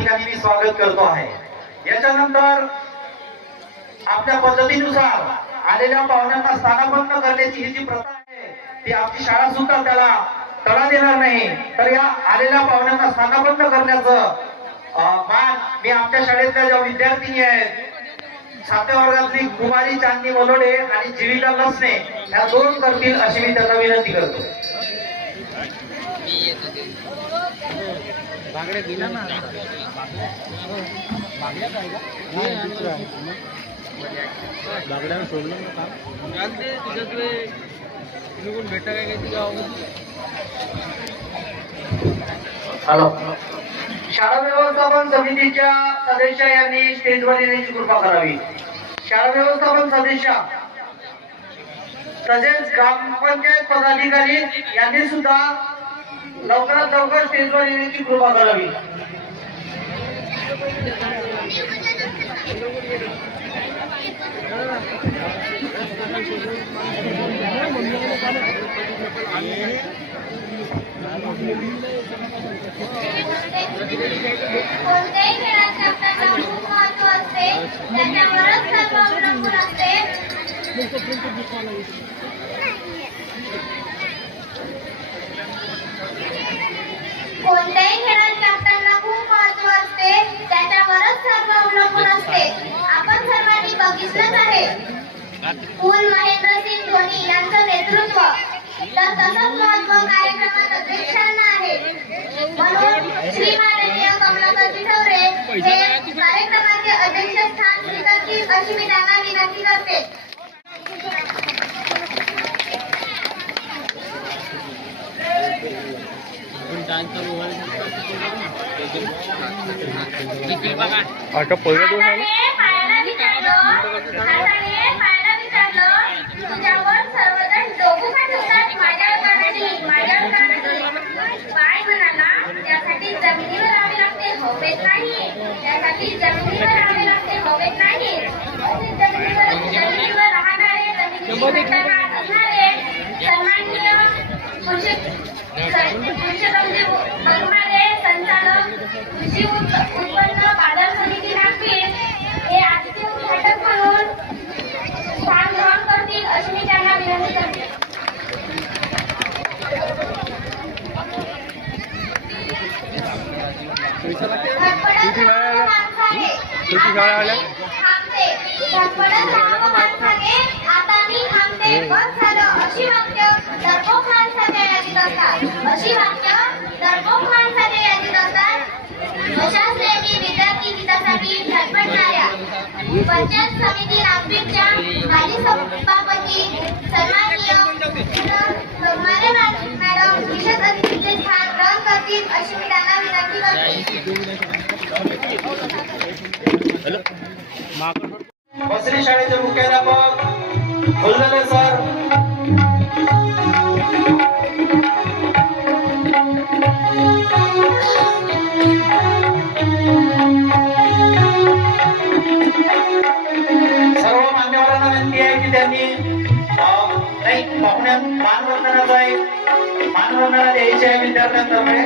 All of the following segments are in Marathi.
ठिकाणी मी स्वागत करतो आहे। याच्यानंतर आपल्या पद्धतीनुसार आलेल्या पाहुण्यांना स्थानापन्न करण्याची ही जी प्रथा आहे ती आमची शाळा सुद्धा त्याला तडा देणार नाही। तर या आलेल्या पाहुण्यांना स्थानापन्न करण्याचं मान मी आमच्या शाळेतल्या ज्या विद्यार्थिनी आहेत 7व्या वर्गातली कुमारी चांदणी वलोडे आणि जीविका लसणे या दोन करतील अशी मी त्यांना विनंती करतो। बागड्या दिला ना बागड्या काय का बागड्यानं सोडलं ना काम चालते तुझ्यात कोण भेटा काय काही हॅलो शाळा व्यवस्थापन समितीच्या सदस्य यांनी स्टेजवर येण्याची कृपा करावी। शाळा व्यवस्थापन सदस्य तसेच ग्रामपंचायत पदाधिकारी यांनी सुद्धा लवकरात लवकर स्टेजवर येण्याची कृपा करावी। कोणत्याही खेळात आपल्याला खूप महत्त्व असते, त्याच्यावरच सर्व अवलंबून असते। कोणत्याही खेळात कॅप्टनला खूप महत्त्व असते, त्याच्यावरच सर्व अवलंबून असते। आपण सर्वांनी बघितलंच आहे कुल महेंद्रसिंग धोनी यांचं नेतृत्व, तर तसंच महत्त्व कार्यक्रमात अध्यक्षांना आहे। म्हणून श्री माननीय कमलाकर ठवरे हे कार्यक्रमाचे अध्यक्षस्थान स्वीकारतील अशी मी त्यांना विनंती करते। आता पहिला दिवस आहे तुझ्यावर सर्वजण डोकं का ठेवतात माझ्यावर काय म्हणाला त्यासाठी जमिनीवर राहावे लागते हवेत नाही, त्यासाठी जमिनीवर राहावे लागते हवेत नाही। जमिनीवर राहणारे जमिनीची घटना असणारे सन्माननीय करणारे संचालक कृषी उत्पन्न बाजार समिती नागपूर हे आजचे उद्घाटक म्हणून स्थान ग्रहण करतील अशी मी त्यांना विनंती करते। आता मी थांबते बस झालं अशी वाक्य दरपोक माणसाच्या यादीत असतात, अशी वाक्य दरपोक माणसाच्या यादीत असतात। अशाच लेखी विद्यार्थी हितासाठी झटपटणाऱ्या पंचायत समिती नागपूरच्या माजी सभापती सन्माननीय मारे मॅडम विशेष अतिथीचे स्थान ग्रहण करतील अशी मी त्यांना विनंती करते। बसरी शाळेचे मुख्याध्यापक फुलझले सर, सर्व मान्यवरांना विनंती आहे की त्यांनी काही पाहुण्या मानवंदनाचा आहे मानवंदना द्यायची आहे विद्यार्थ्यांतर्फे।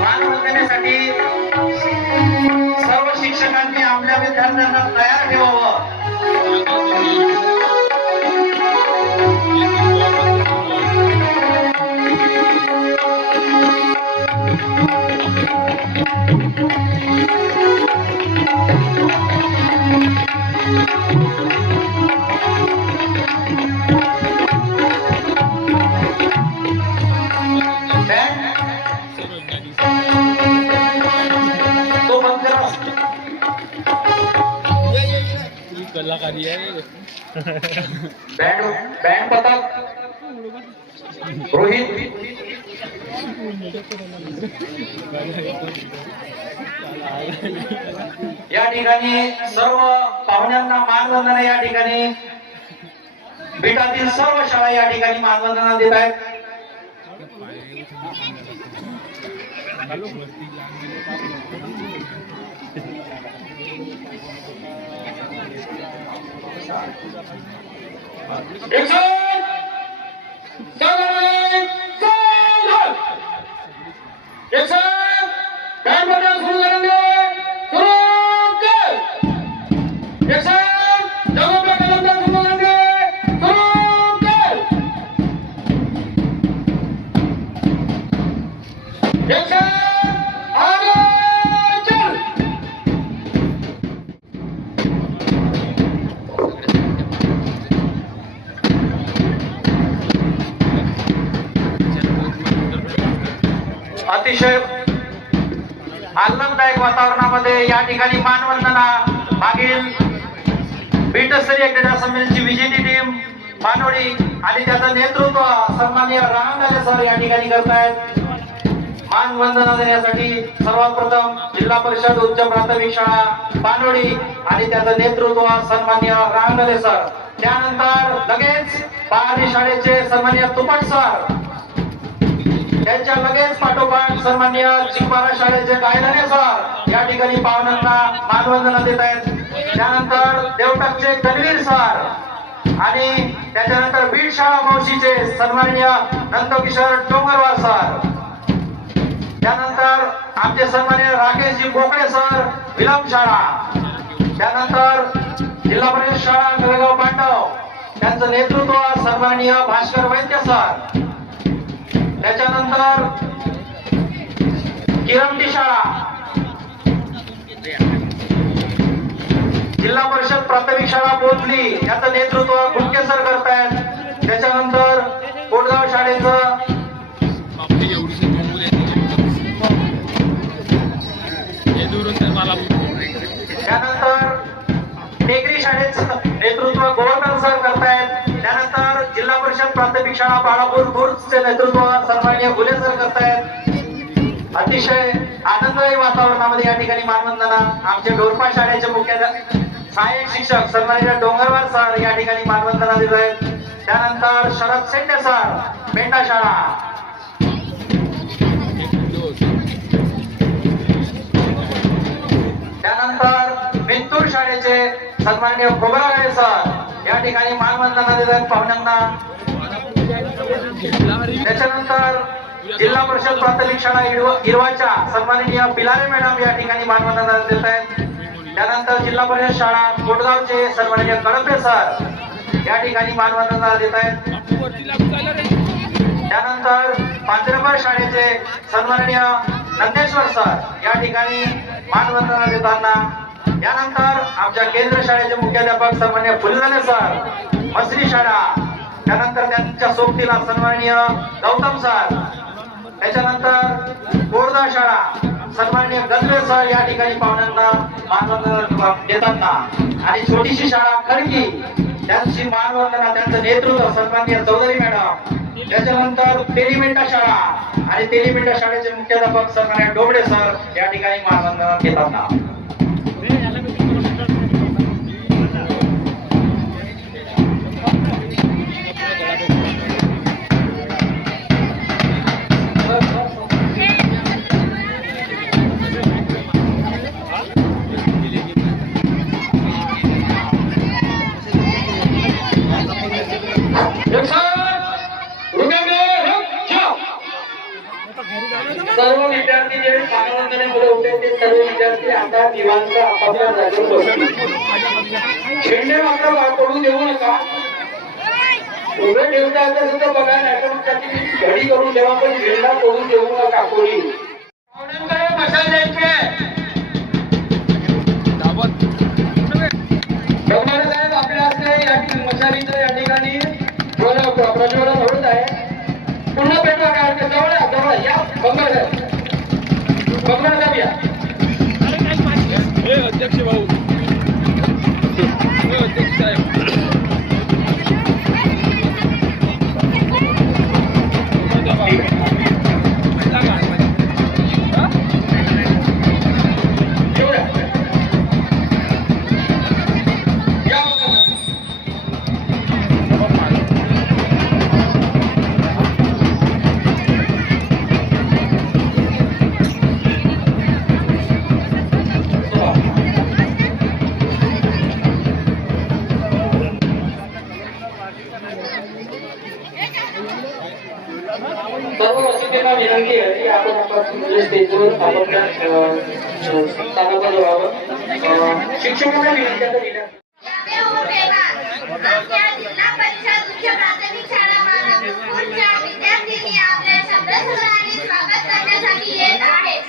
मानवंदनेसाठी सर्व शिक्षकांनी आपल्या विद्यार्थ्यांना तयार ठेवावं। कलाकारी आहे बँड पथक रोहित या ठिकाणी सर्व पाहुण्यांना मानवंदना या ठिकाणी बेटातील सर्व शाळा या ठिकाणी मानवंदना देत आहेत। Dixon! Stand! Stand! अतिशय आनंददायक वातावरणामध्ये या ठिकाणी मानवंदना मागील बीटस्तरीय क्रीडा संमेलनाची विजेती टीम मानवडी आणि त्याचं नेतृत्व सन्माननीय रामदाले सर या ठिकाणी करतायत. मानवंदना देण्यासाठी सर्वात प्रथम जिल्हा परिषद उच्च प्राथमिक शाळा पानवडी आणि त्याचं नेतृत्व सन्माननीय रामदाले सर. त्यानंतर लगेच पहाडी शाळेचे सन्माननीय तुपट सर, त्यांच्या लगेच पाठोपाठ सन्माननीय चिकबारा शाळेचे गायधने सर या ठिकाणी पाहुण्यांना मानवंदना देत आहेत. त्यानंतर देवटकचे तन्वीर सर आणि त्याच्यानंतर बीड शाळा मावशीचे सन्माननीय नंदकिशोर डोंगरवार सर. त्यानंतर आमचे सन्माननीय राकेशजी बोकडे सर विलंब शाळा. त्यानंतर जिल्हा परिषद शाळा नवेगाव पांडव, त्यांचं नेतृत्व सन्माननीय भास्कर वैद्य सर. त्याच्यानंतर किरमटी शाळा जिल्हा परिषद प्राथमिक शाळा बोधली, याचं नेतृत्व गुटके सर करतायत. त्याच्यानंतर कोटगाव शाळेचं त्यानंतर टेकरी शाळेचं नेतृत्व गोवर्धन सर करतायत. त्यानंतर जिल्हा परिषद प्राथमिक शाळा बाळापूर खुर्दचे नेतृत्व सन्माननीय घुले सर करतायत. अतिशय आनंददायी वातावरणामध्ये या ठिकाणी मानवंदना आमचे डोरपा शाळेचे मुख्याध्यापक सहाय्यक शिक्षक सन्माननीय डोंगरवार सर या ठिकाणी मानवंदना देत आहेत. त्यानंतर शरद सेंडे सर मेंढा शाळा. त्यानंतर बिंतूर शाळेचे सन्माननीय खोबरागडे सर या ठिकाणी मानवंदना देत आहेत पाहुण्यांना. त्याच्यानंतर जिल्हा परिषद प्राथमिक शाळा इरवाच्या सन्माननीय पिलारे मॅडम या ठिकाणी मानवंदना देत आहेत. त्यानंतर जिल्हा परिषद शाळा कोटगावचे सन्माननीय कडपे सर या ठिकाणी मानवंदना देत आहेत. त्यानंतर पांजरेकर शाळेचे सन्माननीय नंदेश्वर सर या ठिकाणी मानवंदना देताना. यानंतर आमच्या केंद्र शाळेचे मुख्याध्यापक सन्माननीय फुलझाले सर मसरी शाळा. त्यानंतर त्यांच्या सोबतीला सन्माननीय गौतम सर. त्याच्यानंतर कोरदा शाळा सन्माननीय गजरे सर या ठिकाणी पाहुण्यांना मानवंदना देताना. आणि छोटीशी शाळा खडकी, त्यांची मानवंदना त्यांचं नेतृत्व सन्माननीय चौधरी मॅडम. त्याच्यानंतर तेलीमेंढा शाळा आणि तेलीमेंढा शाळेचे मुख्याध्यापक सन्माननीय डोबडे सर या ठिकाणी मानवंदना देताना. सर्व विद्यार्थी जे मानवंदनेमध्ये होते ते सर्व विद्यार्थी आता दिवाणचा आपापल्या जागेवर बसतील. झेंडे मात्र पडू देऊ नका. उभे ठेवता येतं सुद्धा बघा, नाही त्याची घडी करून ठेवा, पण झेंडा पडू देऊ नका कोणी. पाहुण्यांकडे मशाल द्यायची आहे. डोंगरे साहेब आपल्या असते या ठिकाणी मशालीचं या ठिकाणी प्रज्वलन होत आहे. पुन्हा पेटवा काय जवळ जवळ या बंगाल साहेब या. अध्यक्ष भाऊ अध्यक्ष साहेब शिक्षकांना विनंती आहे की आपण आपल्या स्टेजवर आपण स्थानापन्न व्हावं. शिक्षकांना विनंती आहे लिहिण्यास. आमच्या जिल्हा परिषद उच्च प्राथमिक शाळा मानपूरच्या विद्यार्थिनी आपल्या शब्दसंग्रहाने स्वागत करण्यासाठी येत आहेत.